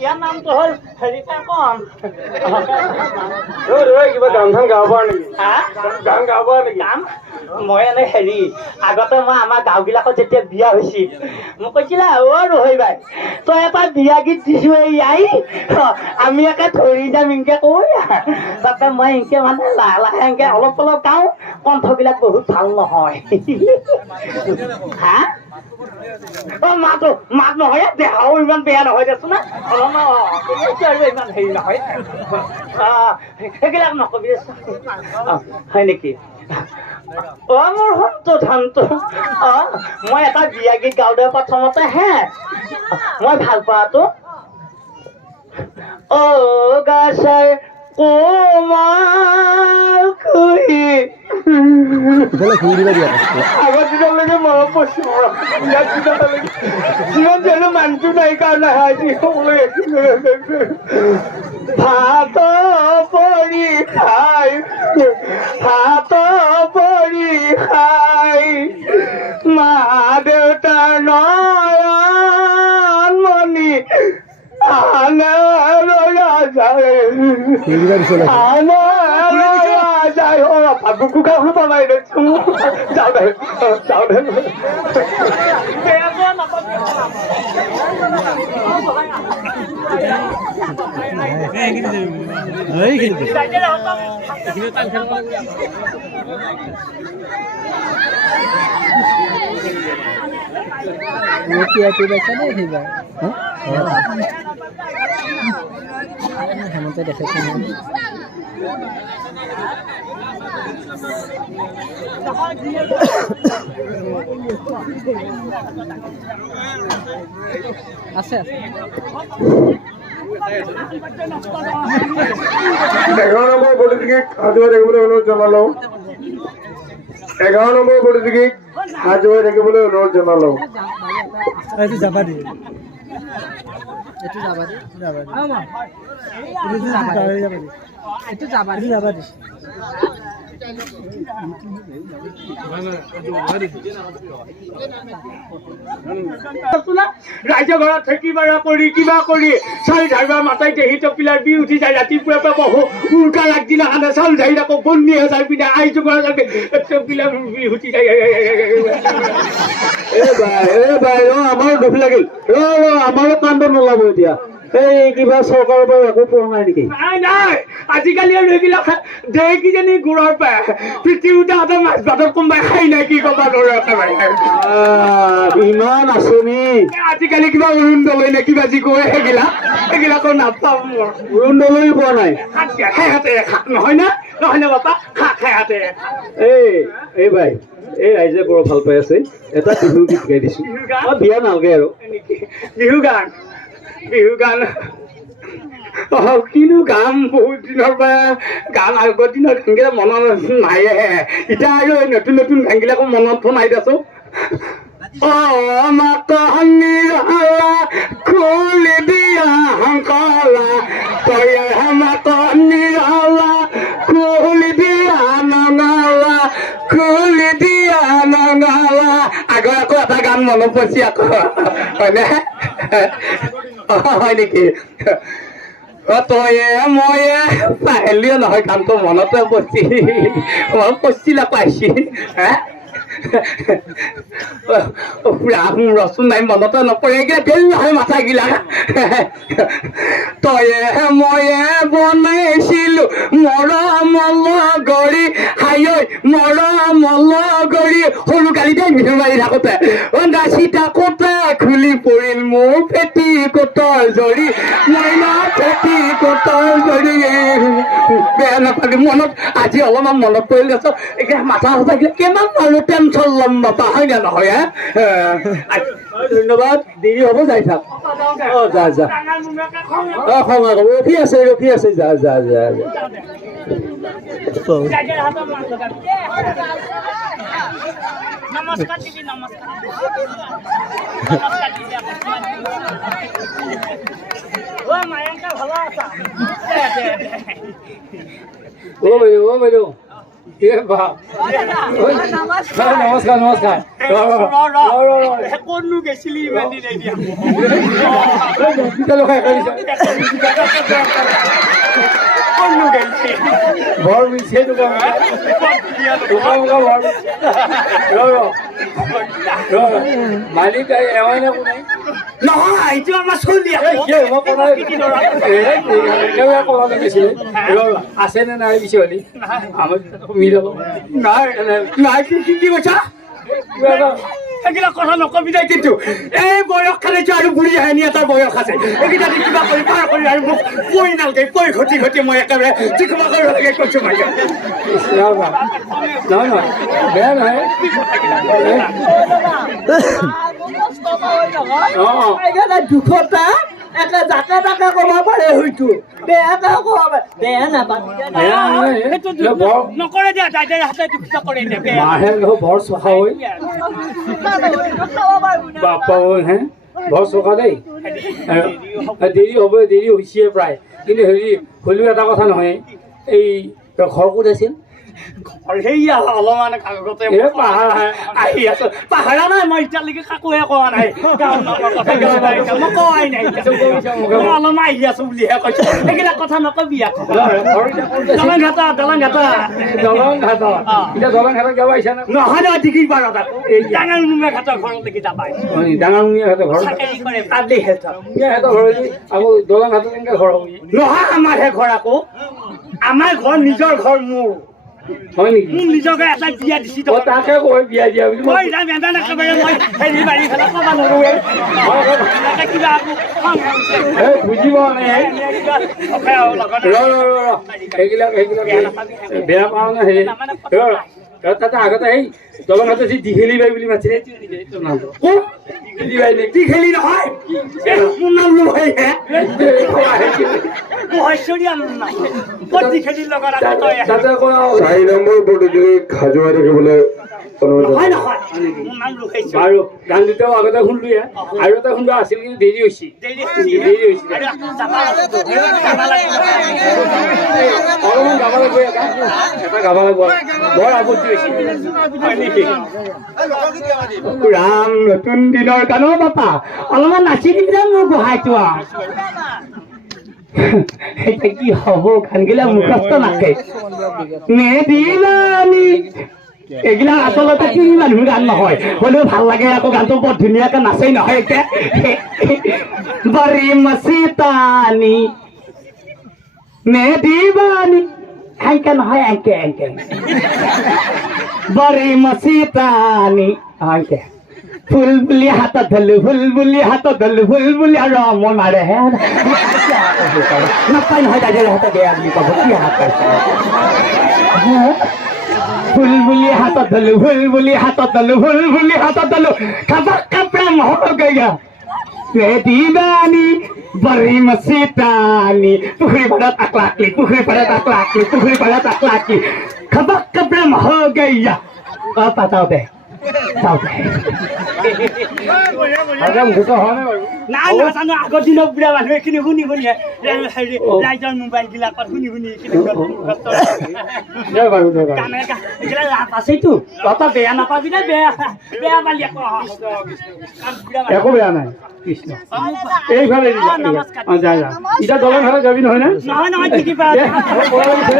ইয়াৰ নামটো হ'ল হেৰিকা কম কিবা গান চান গাব পাৰা নেকি? গান গাব পাৰা নেকি? গান মই এনে হেৰি আগতে মই আমাৰ গাঁওবিলাকত যেতিয়া বিয়া হৈছিল মোক কৈছিলে ৰহৈ বাই তই এটা বিয়া গীত দিছো আই আমি একে ধৰি যাম এনেকে কওঁ তাতে মই এনেকে মানে লাহে লাহে এনেকে অলপ অলপ গাওঁ কণ্ঠবিলাক বহুত ভাল নহয় হা মাত নহয় দেখাও ইমান বেয়া নহয় দেচোন না ইমান হেৰি নহয় সেইবিলাক নকবি হয় নেকি মোৰ সন্ত ধান্ত মই এটা বিয়া গীত গাওঁ দে প্ৰথমতে হে মই ভাল পোৱাটো গাছাৰ কোমাল খুৰি আগৰ দিনলৈকে মনত পৰিছো যিমান জানো মানুহটো নাই কাৰণে ভাত পৰি খাই মা দেউতাৰ নয়নমণি বুকু গাঁও বনাই দেছো যাওঁ দে হেমন্ত দেখাইছে আছে 11 নম্বৰ পলিটিকিক সাজুৱাই থাকিবলৈ অনুৰোধ জনালো 11 নম্বৰ পলিটিকিক সাজুৱাই থাকিবলৈ অনুৰোধ জনালো ৰাইজে ঘৰত থাকি বাৰা কৰি কিবা কৰি চাউল ধাৰিবা মাতাই দেহি টপিলাৰ বি উঠি যায় ৰাতিপুৱাৰ পৰা বহু উৰুকা লাগদিনা খানে চাউল ধাৰি আকৌ বন্দি হৈ পিনে আইটো কৰা টপিলাৰ বি উঠি যায় আমাৰো দুখ লাগিল আমাৰো কাণ্ড নোলাব এতিয়া এই কিবা চৰকাৰৰ পৰা একো পোৱা নাই নেকি নাই আজিকালি এইবিলাক দেহ কিজানি গুড়ৰ পায় পিঠি উঠাহঁতে মাছ ভাতত কোনোবাই খাই নাই কি ক'বা ধৰে একেবাৰে ইমান আঁচনি আজিকালি কিবা অৰুণোদয় নে কিবা যি কয় সেইবিলাকৰ নাপাওঁ অৰুণোদয় পোৱা নাই খাইহাতে নহয় না বাপা খাইহাতে এই ভাই এই ৰাইজে বৰ ভাল পাই আছে এটা বিহু গীত গাই দিছো বিয়া নালাগে আৰু বিহু গান কিনো গান বহুত দিনৰ পৰা গান আগৰ দিনৰ গানকেইটা মনত নাইয়ে এতিয়া আৰু নতুন নতুন গানবিলাকো মনত নাই দেছো খুলি দিয়া কলা তই খুলি দিয়া নঙলা খুলি দিয়া নঙলা আগৰ আকৌ এটা গান মনত পৰিছে আকৌ হয়নে হয় নেকি তয়ে ময়ে পাহেলিও নহয় গানটো মনতে পৰিছিল আকৌ আহিছিল ৰচোন নাই মনতে নপৰে বেল নহয় মাথাগিলা তয়ে ময়ে বনাইছিলো মৰমল গৰি হাই মৰমল গৰি সৰু গালি দে বিহু মাৰি থাকোতে নাচিতা কোটা খুলি পৰিল মোৰ ফেটি কোটৰ জৰি মইনা ফেটি কোটৰ জৰি বেয়া নাপাবি মনত আজি অলপমান মনত পৰিল দেছ এতিয়া মাথা সঁচাকিলে কিমান মানুহ টেনচন ল'ম বাপা হয় নে নহয় ধন্যবাদ দেৰি হ'ব যাই থাক যা ৰখি আছে যা নমস্কাৰ দিদি নমস্কাৰ মায়াঙ্কা ভালো আছা ও বাইদেউ নমস্কাৰ ক'তনো গৈছিলি ইমান দিন এতিয়া ক'তনো গৈছি বৰ মিছে মালিক এৱাই নে কোনাই নহয় এইটো আমাৰ চলি আছে নে নাই পিছলি আমাৰ মিলাব নাই নাই কি কৈছা সেইবিলাক কথা নকবি দে কিন্তু এই বয়স খালেতো আৰু বুঢ়ী আহেনি এটা বয়স আছে এইকেইটা কিবা কৰি পাৰ কৰি আৰু মোক পই নালগে পই ঘটি ঘটি মই একেবাৰে কিবা কৰিব লাগে কৈছো মই নহয় নহয় বেয়া নহয় দুখতা একে জাকে তাকে ক'ব পাৰে হয়তো বেয়াকে ক'ব পাৰে বেয়া নাপাবি নকৰে দিয়া দাইদাৰ হাতে দুখ নকৰে দে মাহে বৰ চখা হৈ বাপা হে বৰ চখা দেই দেৰি হ'ব দেৰি হৈছে প্ৰায় কিন্তু হেৰি হ'লেও এটা কথা নহয় এই ঘৰ ক'ত আছিল সেয়া অলপমান কাগজতে আহি আছো পাহৰা নাই মই এতিয়ালৈকে কাকোৱে কোৱা নাই মই কোৱাই নাই অলপমান আহি আছো বুলিহে কৈছো সেইবিলাক কথা নকবি দলং ঘাটা দলং ঘাটত এতিয়া দলং ঘাটত যাব আহিছা নে নহয় নহয় ডিগ্ৰী পাৰত আকৌ ডাঙৰ মুমীয়া ঘাটৰ ঘৰলৈকে যাবা ডাঙৰ মুমীয়া ঘাটৰ ঘৰ সিহঁতৰ ঘৰ আকৌ দলং ঘাটত কেনেকৈ ঘৰ হ'ব নহয় আমাৰহে ঘৰ আকৌ আমাৰ ঘৰ নিজৰ ঘৰ মোৰ হয় নেকি মোক নিজকে এটা বিয়া দিছি তাকে কৈ বিয়া দিয়া বুলি মই যাম এবাৰ একেবাৰে মই হেৰি বাৰী ফেলে ক'ব নোৱাৰোৱে কিবা বুজি পোৱা নাই সেইবিলাক বেয়া পাওঁ নে হেৰি তাতে আগতে সেই দলং ঘাটত যি দীঘেলী বাই বুলি মাতিছিলে দীঘেলী নহয় মোৰ নাম নহয় তাতে আকৌ 4 নম্বৰ বৰ্ডে খাজুৱাই থাকিবলৈ নহয় নহয় মোৰ নাম লোকেশ বাৰু গান দুটাও আগতে শুনলোৱে আৰু এটা শুনবা আছিল কিন্তু দেৰি হৈছে অলপমান গাব লাগিব এটা গাব লাগিব বৰ আপত্তি হৈছে ৰাম নতুন দিনৰ গানৰ বাপা অলপমান নাচি দিবি না মোৰ গোহাঁইটো এতিয়া কি হ'ব গানগিলা মুখস্থ নাকে নেদিবানি এইগিলা আচলতে কি মানুহৰ গান নহয় হ'লেও ভাল লাগে আকৌ গানটো বৰ ধুনীয়াকে নাচেই নহয় এতিয়া বৰি মচিতানি নেদিবানি এংকে নহয় এংকে এংকে বৰি মচিতানি এংকে ফুল বুলি হাতত ধৰিলো ফুল বুলি হাতত ধৰিলো ফুল বুলি আৰু মনাৰে হে নাপায় নহয় দাদাৰ হাতত বেয়া বুলি ক'ব কি হাত পাইছে ফুল বুলি হাতত ধৰিলো ফুল বুলি হাতত ধৰিলো ফুল বুলি হাতত ধৰিলো খাবাক কাপড়া মহক গয়া দিবানি বৰি মচিতানি পুখুৰী পাৰত আকলাকলি পুখুৰী পাৰত আকলাকলি পুখুৰী পাৰত আকলাকলি খাবাক কাপড়া মহক গয়া পাতাও দে নাই নাজানো আগৰ দিনৰ বুঢ়া মানুহ এইখিনি শুনি শুনি ৰাইজৰ মোবাইল বিলাকত শুনি শুনি লাভ আছেতো তহঁত বেয়া নাপাবি নে বেয়া বেয়া পালি একো বেয়া নাই কৃষ্ণ এইফালে যা যা এতিয়া দলং ঘাটত যাবি নহয় নে নহয় নহয় কি লাগিছে